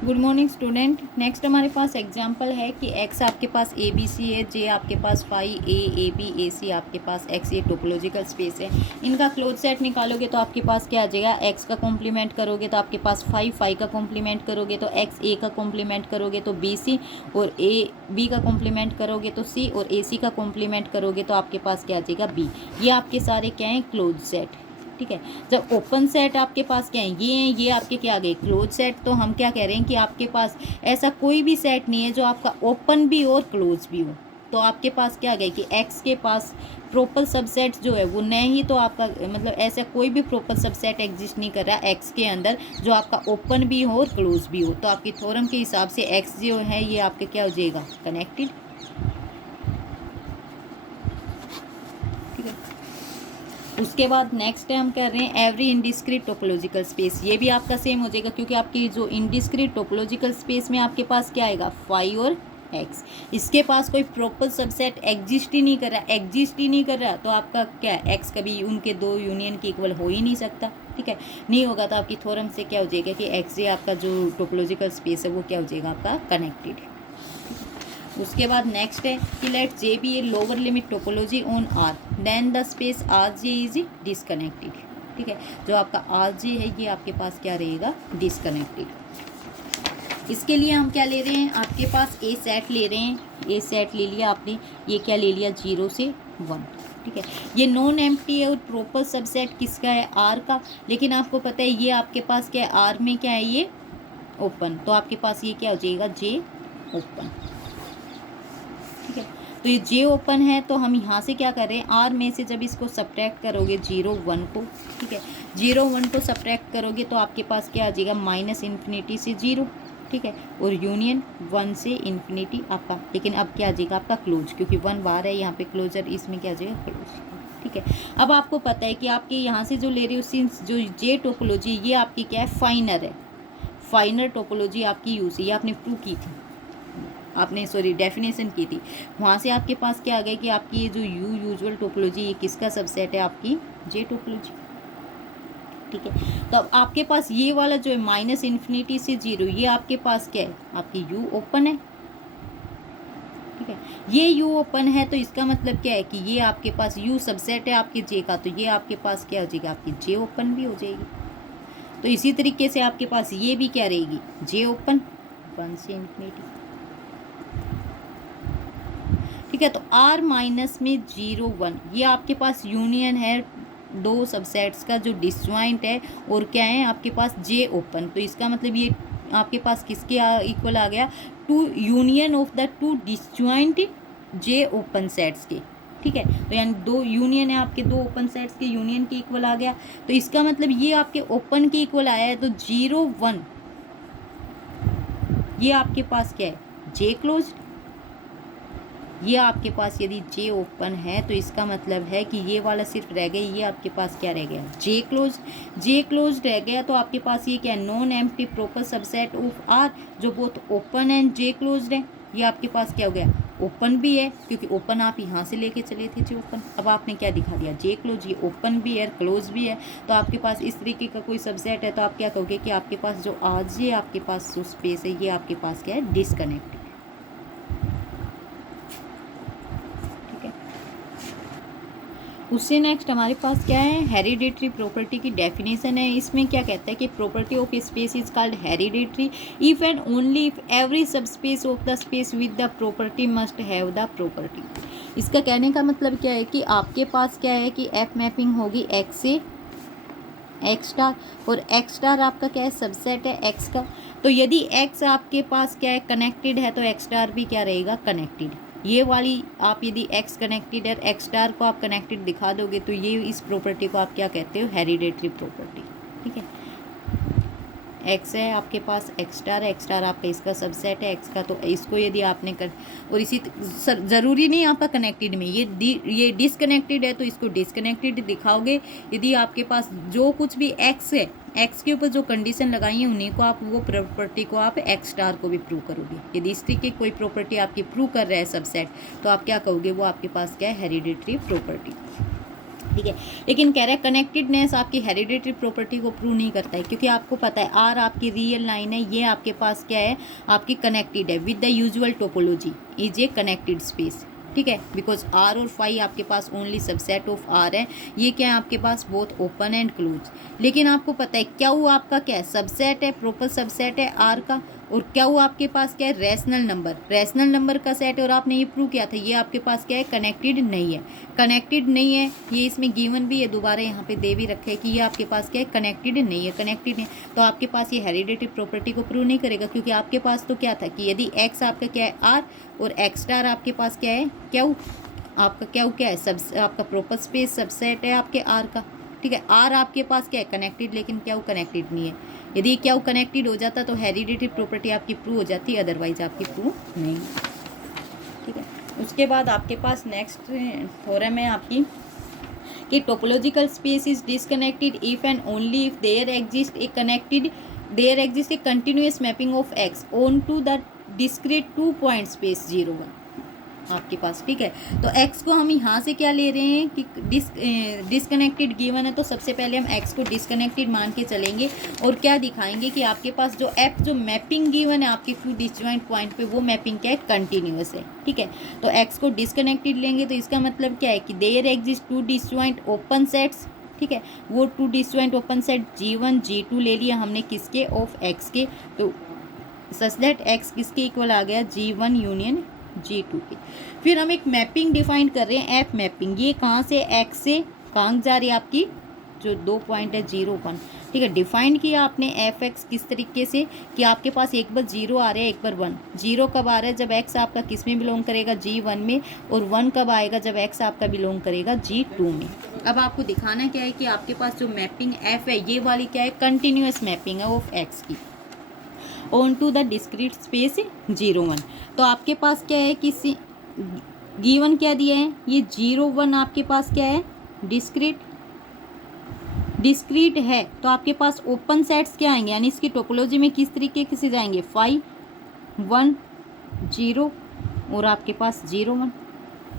Good morning student. Next हमारे पास example है कि x आपके पास ए बी सी है, j आपके पास फाइव ए बी ए सी आपके पास x, ये टोपोलॉजिकल स्पेस है। इनका क्लोज सेट निकालोगे तो आपके पास क्या आ जाएगा, x का कॉम्प्लीमेंट करोगे तो आपके पास फाइव का कॉम्प्लीमेंट करोगे तो x, a का कॉम्प्लीमेंट करोगे तो बी सी, और a b का कॉम्प्लीमेंट करोगे तो c, और a c का कॉम्प्लीमेंट करोगे तो आपके पास क्या आ जाएगा b। ये आपके सारे क्या हैं, क्लोज सेट। ठीक है। जब ओपन सेट आपके पास क्या है, ये हैं, ये आपके क्या आ गए, क्लोज सेट। तो हम क्या कह रहे हैं कि आपके पास ऐसा कोई भी सेट नहीं है जो आपका ओपन भी हो और क्लोज भी हो। तो आपके पास क्या आ गया कि x के पास प्रॉपर सबसेट जो है वो नहीं, तो आपका मतलब ऐसा कोई भी प्रॉपर सबसेट एग्जिस्ट नहीं कर रहा x के अंदर जो आपका ओपन भी हो और क्लोज भी हो। तो आपकी थ्योरम के हिसाब से x जो है ये आपके क्या हो जाएगा, कनेक्टेड। ठीक है। उसके बाद नेक्स्ट हम कर रहे हैं एवरी इनडिस्क्रीट टोपोलॉजिकल स्पेस। ये भी आपका सेम हो जाएगा क्योंकि आपकी जो इनडिस्क्रीट टोपोलॉजिकल स्पेस में आपके पास क्या आएगा, फाइव और एक्स। इसके पास कोई प्रॉपर सबसेट एग्जिस्ट ही नहीं कर रहा, तो आपका क्या है, एक्स कभी उनके दो यूनियन के इक्वल हो ही नहीं सकता। ठीक है, नहीं होगा तो आपकी थ्योरम से क्या हो जाएगा कि एक्स जे आपका जो टोपोलॉजिकल स्पेस है वो क्या हो जाएगा, आपका कनेक्टेड। उसके बाद नेक्स्ट है कि let J be a lower limit topology on R, then the space R J is disconnected. ठीक है, जो आपका आर जे है ये आपके पास क्या रहेगा, डिसकनेक्टेड। इसके लिए हम क्या ले रहे हैं, आपके पास ए सेट ले रहे हैं, ए सेट ले लिया आपने, ये क्या ले लिया, 0 से 1। ठीक है, ये नॉन एम्प्टी है और प्रॉपर सबसेट किसका है, आर का। लेकिन आपको पता है ये आपके पास क्या है, आर में क्या है, ये ओपन। तो आपके पास ये क्या हो जाएगा, जे ओपन। ठीक है, तो ये जे ओपन है, तो हम यहाँ से क्या कर रहे हैं, आर में से जब इसको सब्ट्रैक्ट करोगे 0 1 को, ठीक है, 0 1 को सब्ट्रैक्ट करोगे तो आपके पास क्या आ जाएगा, माइनस इन्फिनिटी से 0। ठीक है, और यूनियन 1 से इन्फिनिटी आपका। लेकिन अब क्या आ जाएगा आपका क्लोज, क्योंकि 1 बार है यहाँ पे क्लोजर, इसमें क्या आ जाएगा, क्लोज। ठीक है, अब आपको पता है कि आपके यहाँ से जो ले रहे हो, सिंस जो जे टोपोलॉजी ये आपकी क्या है, फाइनर है। फाइनर टोपोलॉजी आपकी यूज है, ये आपने प्रूव की थी, आपने सॉरी डेफिनेशन की थी। वहाँ से आपके पास क्या आ गया कि आपकी ये जो यू यूजुअल टोपोलॉजी ये किसका सबसेट है, आपकी जे टोपोलॉजी। ठीक है, तो अब आपके पास ये वाला जो है माइनस इन्फिनिटी से 0, ये आपके पास क्या है, आपकी यू ओपन है। ठीक है, ये यू ओपन है तो इसका मतलब क्या है कि ये आपके पास यू सबसेट है आपके जे का, तो ये आपके पास क्या हो जाएगा, आपकी जे ओपन भी हो जाएगी। तो इसी तरीके से आपके पास ये भी क्या रहेगी, जे ओपन 1 से इन्फिनिटी। ठीक है, तो R माइनस में 0 1 ये आपके पास यूनियन है दो सबसेट्स का जो डिसजॉइंट है, और क्या है आपके पास जे ओपन। तो इसका मतलब ये आपके पास किसके इक्वल आ गया, to union of the two disjoint J open sets के। ठीक है, तो यानी दो यूनियन है आपके, दो ओपन सेट्स के यूनियन के इक्वल आ गया। तो इसका मतलब ये आपके ओपन के इक्वल आया है, तो 0 1 ये आपके पास क्या है, जे क्लोज। ये आपके पास यदि जे ओपन है तो इसका मतलब है कि ये वाला सिर्फ रह गया, ये आपके पास क्या रह गया, जे क्लोज। जे क्लोज रह गया तो आपके पास ये क्या है, non empty proper subset of R, जो बोथ ओपन एंड जे क्लोज है। ये आपके पास क्या हो गया, ओपन भी है, क्योंकि ओपन आप यहाँ से लेके चले थे जे ओपन। अब आपने क्या दिखा दिया, जे क्लोज। ये ओपन भी है, क्लोज भी है, तो आपके पास इस तरीके का कोई सबसेट है, तो आप क्या कहोगे कि आपके पास जो आर जे आपके पास जो स्पेस है ये आपके पास क्या है, डिसकनेक्ट। उससे नेक्स्ट हमारे पास क्या है, हेरिडेटरी प्रॉपर्टी की डेफिनेशन है। इसमें क्या कहता है कि property of space is called hereditary if and only if every subspace of the space with the property must have the property. इसका कहने का मतलब क्या है कि आपके पास क्या है कि एफ मैपिंग होगी एक्स से एक्स स्टार, और एक्स स्टार आपका क्या है, सबसेट है एक्स का। तो यदि एक्स आपके पास क्या है, कनेक्टेड है, तो एक्स स्टार भी क्या रहेगा, कनेक्टेड। ये वाली आप यदि एक्स कनेक्टेड है, एक्स स्टार को आप कनेक्टेड दिखा दोगे तो ये इस प्रॉपर्टी को आप क्या कहते हो, हेरिडेटरी प्रॉपर्टी। ठीक है, एक्स है आपके पास, एक्स स्टार आपका इसका सबसेट है एक्स का, तो इसको यदि आपने कर, और इसी ज़रूरी नहीं आपका कनेक्टेड में ये डिसकनेक्टेड है तो इसको डिसकनेक्टेड दिखाओगे। यदि आपके पास जो कुछ भी एक्स है, एक्स के ऊपर जो कंडीशन लगाई है उन्हीं को आप, वो प्रॉपर्टी को आप एक्स स्टार को भी प्रूव करोगे। यदि इस तरीके की कोई प्रॉपर्टी आपकी प्रूव कर रहा है सबसेट, तो आप क्या कहोगे, वो आपके पास क्या है, हेरिडेटरी प्रॉपर्टी। ठीक है। लेकिन कह रहा है कनेक्टेडनेस आपकी हेरिडेटरी प्रॉपर्टी को प्रूव नहीं करता है, क्योंकि आपको पता है आर आपकी रियल लाइन है, ये आपके पास क्या है, आपकी कनेक्टेड है with the usual topology is a connected space, ठीक है। बिकॉज आर और फाई आपके पास ओनली सबसेट ऑफ आर है, ये क्या है आपके पास बोथ ओपन एंड क्लोज। लेकिन आपको पता है क्या वो आपका क्या है, सबसेट है, प्रॉपर सबसेट है आर का, और क्या वो आपके पास क्या है, रैशनल नंबर, रैशनल नंबर का सेट है। और आपने ये प्रूव किया था ये आपके पास क्या है, कनेक्टेड नहीं है, कनेक्टेड नहीं है। ये इसमें गिवन भी है, दोबारा यहाँ पे दे भी रखे है कि ये आपके पास क्या है, कनेक्टेड नहीं है, कनेक्टेड नहीं। तो आपके पास ये हेरिडेटरी प्रॉपर्टी को प्रूव नहीं करेगा, क्योंकि आपके पास तो क्या था कि यदि एक्स आपका क्या है आर और एक्स स्टार आपके पास क्या है, क्या आपका क्या है, सब आपका प्रॉपर स्पेस सबसेट है आपके आर का, ठीक है। आर आपके पास क्या है, कनेक्टेड, लेकिन क्या कनेक्टेड नहीं है। यदि क्या कनेक्टेड हो जाता तो हेरिडेटरी प्रॉपर्टी आपकी प्रूव हो जाती, अदरवाइज आपकी प्रूव नहीं, ठीक है। उसके बाद आपके पास नेक्स्ट थ्योरम है आपकी कि topological space is disconnected if and only if there exist a continuous mapping of X onto the discrete 2 point space 0 1 आपके पास, ठीक है। तो x को हम यहाँ से क्या ले रहे हैं कि डिसकनेक्टेड गिवन है, तो सबसे पहले हम x को डिसकनेक्टेड मान के चलेंगे और क्या दिखाएंगे कि आपके पास जो मैपिंग गिवन है आपके फ्यू डिसजॉइंट पॉइंट पे, वो मैपिंग क्या है, कंटिन्यूअस है, ठीक है। तो x को डिसकनेक्टेड लेंगे तो इसका मतलब क्या है कि there exist 2 disjoint open sets, ठीक है। वो 2 disjoint open set G1 G2 ले लिया हमने, किसके, ऑफ x के, तो सच दैट x किसके इक्वल आ गया, G1 यूनियन G2 के। फिर हम एक मैपिंग डिफाइन कर रहे हैं, एफ मैपिंग, ये कहाँ से, x से कहाँ जा रही है आपकी, जो 2 पॉइंट है 0 1, ठीक है। डिफाइन किया आपने एफ एक्स किस तरीके से कि आपके पास एक बार 0 आ रहा है, एक बार 1। 0 कब आ रहा है, जब x आपका किस में बिलोंग करेगा, G1 में, और 1 कब आएगा, जब x आपका बिलोंग करेगा G2 में। अब आपको दिखाना क्या है कि आपके पास जो मैपिंग f है, ये वाली क्या है, कंटिन्यूअस मैपिंग है ऑफ x की onto the discrete space 0 1। तो आपके पास क्या है कि गिवन क्या दिया है, ये 0 1 आपके पास क्या है, डिस्क्रीट है। तो आपके पास ओपन सेट्स क्या आएंगे, यानी इसकी टोपोलॉजी में किस तरीके से जाएंगे, 5 1 0 और आपके पास 0 1,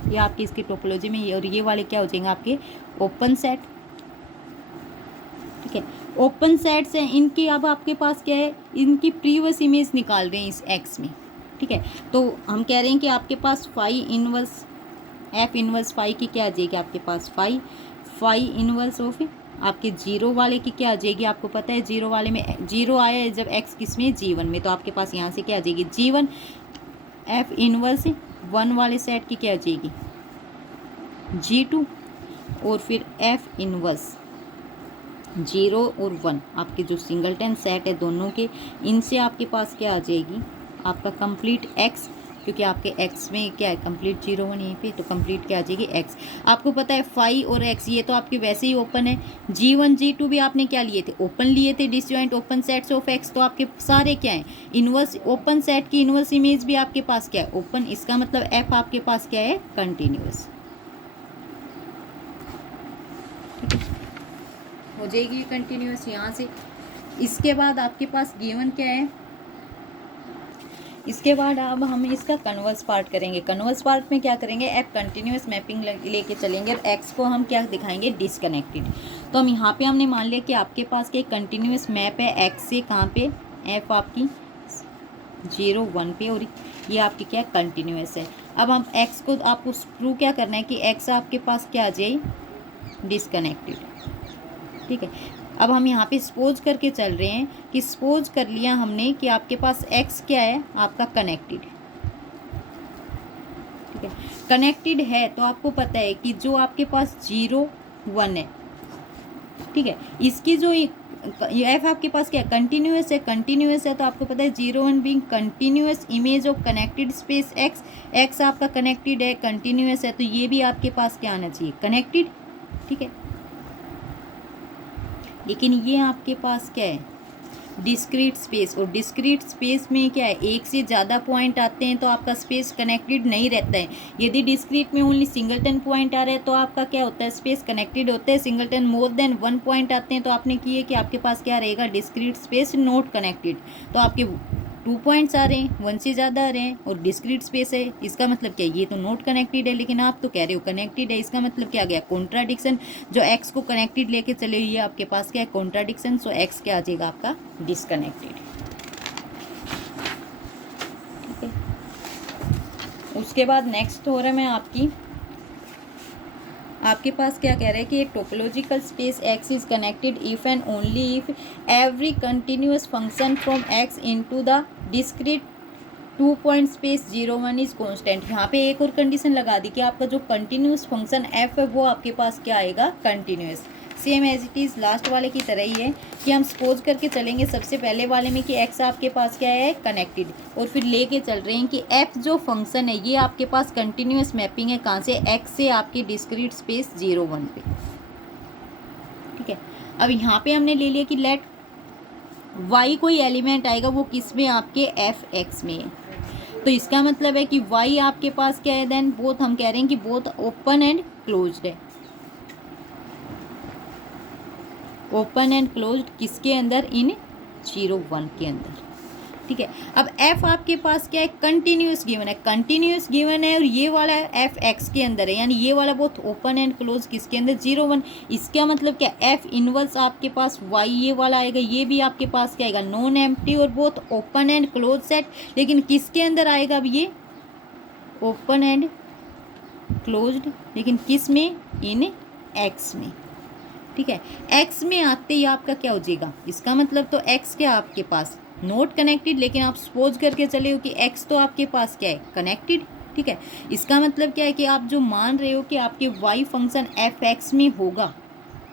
ये आपकी इसकी टोपोलॉजी में, और ये वाले क्या हो जाएंगे आपके ओपन सेट, ठीक है। ओपन सेट्स हैं इनकी, अब आपके पास क्या है, इनकी प्रीवियस इमेज निकाल रहे हैं इस एक्स में, ठीक है। तो हम कह रहे हैं कि आपके पास एफ इनवर्स फाई की क्या आ जाएगी, आपके पास फाई इनवर्स ऑफ आपके 0 वाले की क्या आ जाएगी, आपको पता है 0 वाले में 0 आया है जब एक्स किस में, G1 में, तो आपके पास यहाँ से क्या आ जाएगी, G1 एफ इनवर्स 1 वाले सेट की क्या आ जाएगी, G2, और फिर एफ इनवर्स 0 और 1 आपके जो सिंगलटन सेट है दोनों के, इनसे आपके पास क्या आ जाएगी, आपका कंप्लीट x, क्योंकि आपके x में क्या है, कंप्लीट 0 1 यहीं पे, तो कंप्लीट क्या आ जाएगी x। आपको पता है फाई और x ये तो आपके वैसे ही ओपन है, G1 G2 भी आपने क्या लिए थे, ओपन लिए थे, disjoint open sets of x, तो आपके सारे क्या है, इनवर्स ओपन सेट की इनवर्स इमेज भी आपके पास क्या है, ओपन। इसका मतलब f आपके पास क्या है, कंटिन्यूअस हो जाएगी कंटिन्यूअस यहाँ से। इसके बाद आपके पास गिवन क्या है, इसके बाद अब हम इसका कन्वर्स पार्ट करेंगे। कन्वर्स पार्ट में क्या करेंगे, एफ कंटिन्यूअस मैपिंग लेके चलेंगे और एक्स को हम क्या दिखाएंगे, डिसकनेक्टेड। तो हम यहाँ पे हमने मान लिया कि आपके पास क्या कंटिन्यूअस मैप है एक्स से कहाँ पे, एफ आपकी 0 1 पे, और ये आपकी क्या कंटिन्यूअस है। अब हम एक्स को आपको प्रूव क्या करना है कि एक्स आपके पास क्या आ जाए, डिसकनेक्टेड, ठीक है। अब हम यहाँ पे सपोज करके चल रहे हैं कि सपोज कर लिया हमने कि आपके पास x क्या है, आपका कनेक्टेड, ठीक है। कनेक्टेड है तो आपको पता है कि जो आपके पास 0 1 है, ठीक है, इसकी जो एफ आपके पास क्या कंटिन्यूअस है, कंटिन्यूअस है, तो आपको पता है 0 1 being continuous image of connected space x आपका कनेक्टेड है, कंटिन्यूअस है, तो ये भी आपके पास क्या आना चाहिए, कनेक्टेड, ठीक है। लेकिन ये आपके पास क्या है, डिस्क्रीट स्पेस, और डिस्क्रीट स्पेस में क्या है, एक से ज़्यादा पॉइंट आते हैं तो आपका स्पेस कनेक्टेड नहीं रहता है। यदि डिस्क्रीट में ओनली सिंगलटन पॉइंट आ रहा है तो आपका क्या होता है, स्पेस कनेक्टेड होता है। सिंगलटन मोर देन 1 पॉइंट आते हैं तो आपने किए कि आपके पास क्या रहेगा, डिस्क्रीट स्पेस नॉट कनेक्टेड, तो आपके 2 पॉइंट्स आ रहे हैं, 1 से ज़्यादा आ रहे हैं और डिस्क्रीट स्पेस है, इसका मतलब क्या है, ये तो नॉट कनेक्टेड है, लेकिन आप तो कह रहे हो कनेक्टेड है, इसका मतलब क्या आ गया, कॉन्ट्राडिक्शन। जो एक्स को कनेक्टेड लेके चले, ये आपके पास क्या है, कॉन्ट्राडिक्शन। सो एक्स क्या आ जाएगा आपका, डिसकनेक्टेड। ठीक है, उसके बाद नेक्स्ट हो रहा है आपके पास क्या कह रहा है कि topological space x is connected if and only if every continuous function from x into the discrete 2 point space 0 1 is constant. यहाँ पे एक और कंडीशन लगा दी कि आपका जो कंटिन्यूअस फंक्शन एफ है वो आपके पास क्या आएगा, continuous. Same as it is last वाले की तरह ही है कि हम सपोज करके चलेंगे सबसे पहले वाले में कि एक्स आपके पास क्या है, कनेक्टेड, और फिर लेके चल रहे हैं कि एफ जो फंक्शन है ये आपके पास कंटिन्यूअस मैपिंग है, कहाँ से, एक्स से आपकी डिस्क्रीट स्पेस 0 1 पे। ठीक है, अब यहाँ पे हमने ले लिया कि लेट वाई कोई एलिमेंट आएगा वो किस में, आपके एफ एक्स में है। तो इसका मतलब है कि वाई आपके पास क्या है, देन बोथ हम कह रहे हैं कि बोथ ओपन एंड क्लोज्ड है। ओपन एंड क्लोज्ड किसके अंदर, इन 0 1 के अंदर। ठीक है, अब एफ आपके पास क्या है, कंटिन्यूअस गिवन है, कंटिन्यूअस गिवन है, और ये वाला एफ एक्स के अंदर है, यानी ये वाला बोथ ओपन एंड क्लोज किसके अंदर, 0 1। इसका मतलब क्या, एफ इनवर्स आपके पास वाई ये वाला आएगा, ये भी आपके पास क्या आएगा, नॉन एम्प्टी और both open and close set, लेकिन किसके अंदर आएगा, अब ये ओपन एंड क्लोज्ड, लेकिन किस में, इन एक्स में। ठीक है, एक्स में आते ही आपका क्या हो जाएगा, इसका मतलब तो एक्स क्या आपके पास नॉट कनेक्टेड, लेकिन आप सपोज करके चले हो कि एक्स तो आपके पास क्या है, कनेक्टेड। ठीक है, इसका मतलब क्या है कि आप जो मान रहे हो कि आपके वाई फंक्शन एफ एक्स में होगा,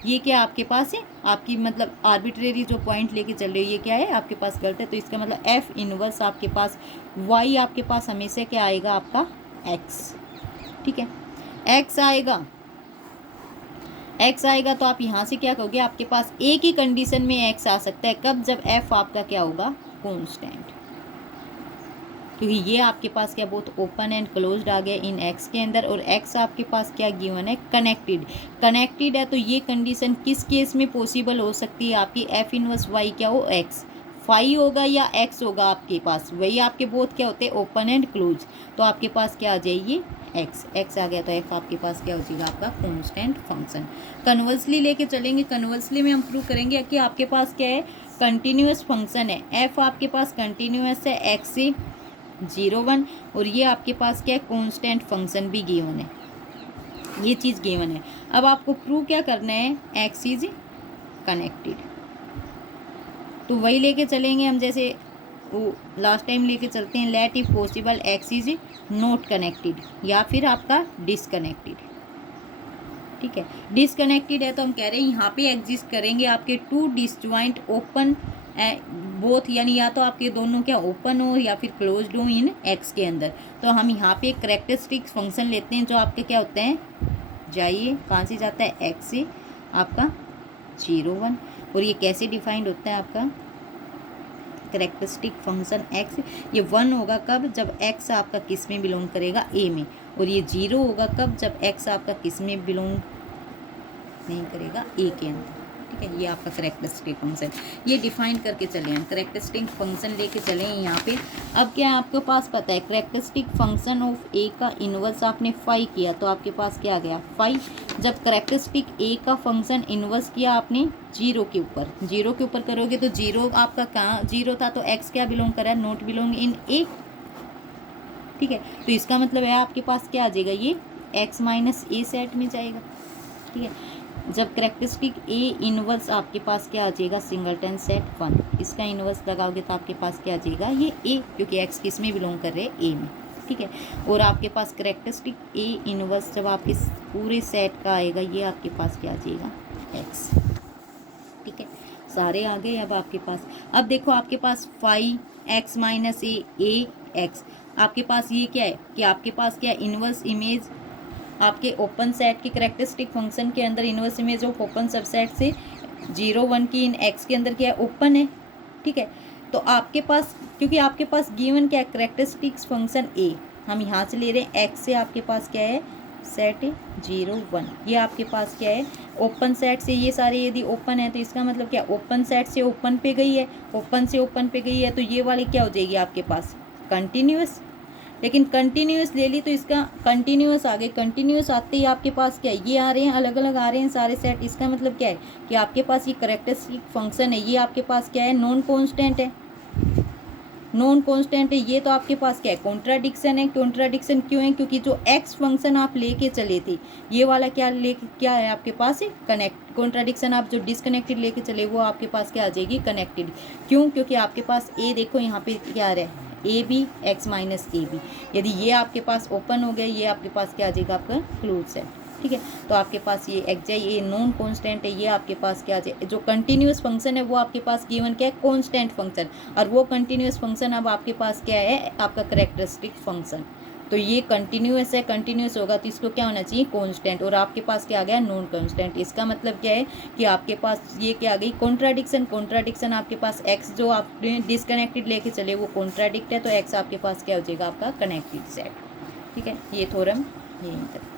ये क्या आपके पास है, आपकी मतलब आर्बिट्रेरी जो पॉइंट लेके चल रहे हो ये क्या है, आपके पास गलत है। तो इसका मतलब एफ इनवर्स आपके पास वाई आपके पास हमेशा क्या आएगा, आपका एक्स। ठीक है, एक्स आएगा तो आप यहाँ से क्या कहोगे, आपके पास एक ही कंडीशन में एक्स आ सकता है, कब, जब एफ आपका क्या होगा, कांस्टेंट, क्योंकि ये आपके पास क्या बहुत ओपन एंड क्लोज्ड आ गया इन एक्स के अंदर, और एक्स आपके पास क्या गिवन है, कनेक्टेड है। तो ये कंडीशन किस केस में पॉसिबल हो सकती है, आपकी एफ इनवर्स वाई क्या हो, एक्स, फाई होगा या एक्स होगा आपके पास, वही आपके बोथ क्या होते हैं, ओपन एंड क्लोज। तो आपके पास क्या आ जाएगी, एक्स आ गया, तो एफ आपके पास क्या हो जाएगा, आपका कांस्टेंट फंक्शन। कन्वर्सली लेके चलेंगे, कन्वर्सली में हम प्रूव करेंगे कि आपके पास क्या है, कंटिन्यूअस फंक्शन है, एफ आपके पास कंटिन्यूअस है एक्स से 0 1, और ये आपके पास क्या है, कांस्टेंट फंक्शन भी गिवन है, ये चीज़ गिवन है। अब आपको प्रूव क्या करना है, एक्स इज कनेक्टेड, तो वही लेके चलेंगे हम जैसे वो लास्ट टाइम लेके चलते हैं, let if possible X is not connected, या फिर आपका डिसकनेक्टेड। ठीक है, डिसकनेक्टेड है तो हम कह रहे हैं यहाँ पे एग्जिस्ट करेंगे आपके 2 डिसजॉइंट ओपन बोथ, यानी या तो आपके दोनों क्या ओपन हो या फिर क्लोज्ड हो इन एक्स के अंदर। तो हम यहाँ पे एक करेक्टरिस्टिक फंक्शन लेते हैं जो आपके क्या होते हैं, जाइए कहाँ से जाता है, एक्स से आपका 0 1, और ये कैसे डिफाइंड होता है आपका करेक्टरिस्टिक फंक्शन एक्स, ये 1 होगा कब, जब एक्स आपका किस में बिलोंग करेगा, ए में, और ये 0 होगा कब, जब एक्स आपका किस में बिलोंग नहीं करेगा, ए के अंदर। ठीक है, ये आपका करेक्टरिस्टिक फंक्शन, ये डिफाइन करके चले हम, करेक्टरिस्टिक फंक्शन लेके चले हैं यहाँ पे। अब क्या है आपके पास पता है, करेक्टरिस्टिक फंक्शन ऑफ ए का इन्वर्स आपने फाई किया तो आपके पास क्या आ गया, फाई। जब करेक्टरिस्टिक ए का फंक्शन इन्वर्स किया आपने 0 के ऊपर करोगे तो 0 आपका कहाँ 0 था, तो एक्स क्या बिलोंग कर रहा है, नॉट बिलोंग इन ए। ठीक है, तो इसका मतलब है आपके पास क्या आ जाएगा, ये एक्स माइनस ए सेट में जाएगा। ठीक है, जब करेक्टरिस्टिक ए इनवर्स आपके पास क्या आ जाएगा, सिंगलटन सेट 1, इसका इनवर्स लगाओगे तो आपके पास क्या आ जाएगा, ये ए, क्योंकि एक्स किस में बिलोंग कर रहे हैं, ए में। ठीक है, और आपके पास करेक्टरिस्टिक ए इनवर्स जब आपके पूरे सेट का आएगा, ये आपके पास क्या आ जाएगा, एक्स। ठीक है, सारे आ गए अब आपके पास। अब देखो आपके पास फाई एक्स माइनस ए एक्स, आपके पास ये क्या है कि आपके पास क्या इनवर्स इमेज आपके ओपन सेट की करेक्टरिस्टिक फंक्शन के अंदर inverse image of open subset से 0 1 की इन एक्स के अंदर क्या है, ओपन है। ठीक है, तो आपके पास क्योंकि आपके पास गिवन क्या है, करेक्टरिस्टिक्स फंक्शन ए, हम यहाँ से ले रहे हैं एक्स से आपके पास क्या है सेट 0 1, ये आपके पास क्या है, ओपन सेट से ये सारे यदि ओपन है तो इसका मतलब क्या, ओपन सेट से ओपन पे गई है, ओपन से ओपन पे गई है तो ये वाली क्या हो जाएगी आपके पास, कंटिन्यूस। लेकिन कंटिन्यूस ले ली तो इसका कंटिन्यूस आगे, कंटिन्यूस आते ही आपके पास क्या है, ये आ रहे हैं, अलग अलग आ रहे हैं सारे सेट, इसका मतलब क्या है कि आपके पास ये करेक्टरिस्टिक फंक्शन है, ये आपके पास क्या है, नॉन कांस्टेंट है, नॉन कांस्टेंट है, ये तो आपके पास क्या है, कॉन्ट्राडिक्शन है। कॉन्ट्राडिक्शन क्यों है, क्योंकि जो एक्स फंक्शन आप लेके चले थे, ये वाला क्या है आपके पास है, कनेक्ट। कॉन्ट्राडिक्शन आप जो डिसकनेक्टेड लेके चले वो आपके पास क्या आ जाएगी, कनेक्टेड। क्यों, क्योंकि आपके पास ए देखो यहाँ पे क्या आ रहा है, A B X minus A B, यदि ये आपके पास ओपन हो गया, ये आपके पास क्या आ जाएगा, आपका क्लोज सेट, ठीक है। तो आपके पास ये एक्स ये नॉन कांस्टेंट है, ये आपके पास क्या आ जाए, जो कंटिन्यूस फंक्शन है वो आपके पास गिवन क्या है, कांस्टेंट फंक्शन, और वो कंटिन्यूस फंक्शन अब आपके पास क्या है, आपका करेक्टरिस्टिक फंक्शन। तो ये कंटिन्यूस है, कंटिन्यूस होगा तो इसको क्या होना चाहिए, कांस्टेंट, और आपके पास क्या आ गया, नॉन कांस्टेंट। इसका मतलब क्या है कि आपके पास ये क्या आ गई, कॉन्ट्राडिक्शन। कॉन्ट्राडिक्शन आपके पास एक्स जो आपने डिसकनेक्टेड लेके चले वो कॉन्ट्राडिक्ट है, तो एक्स आपके पास क्या हो जाएगा, आपका कनेक्टेड सेट, ठीक है। ये थ्योरम यहीं तक।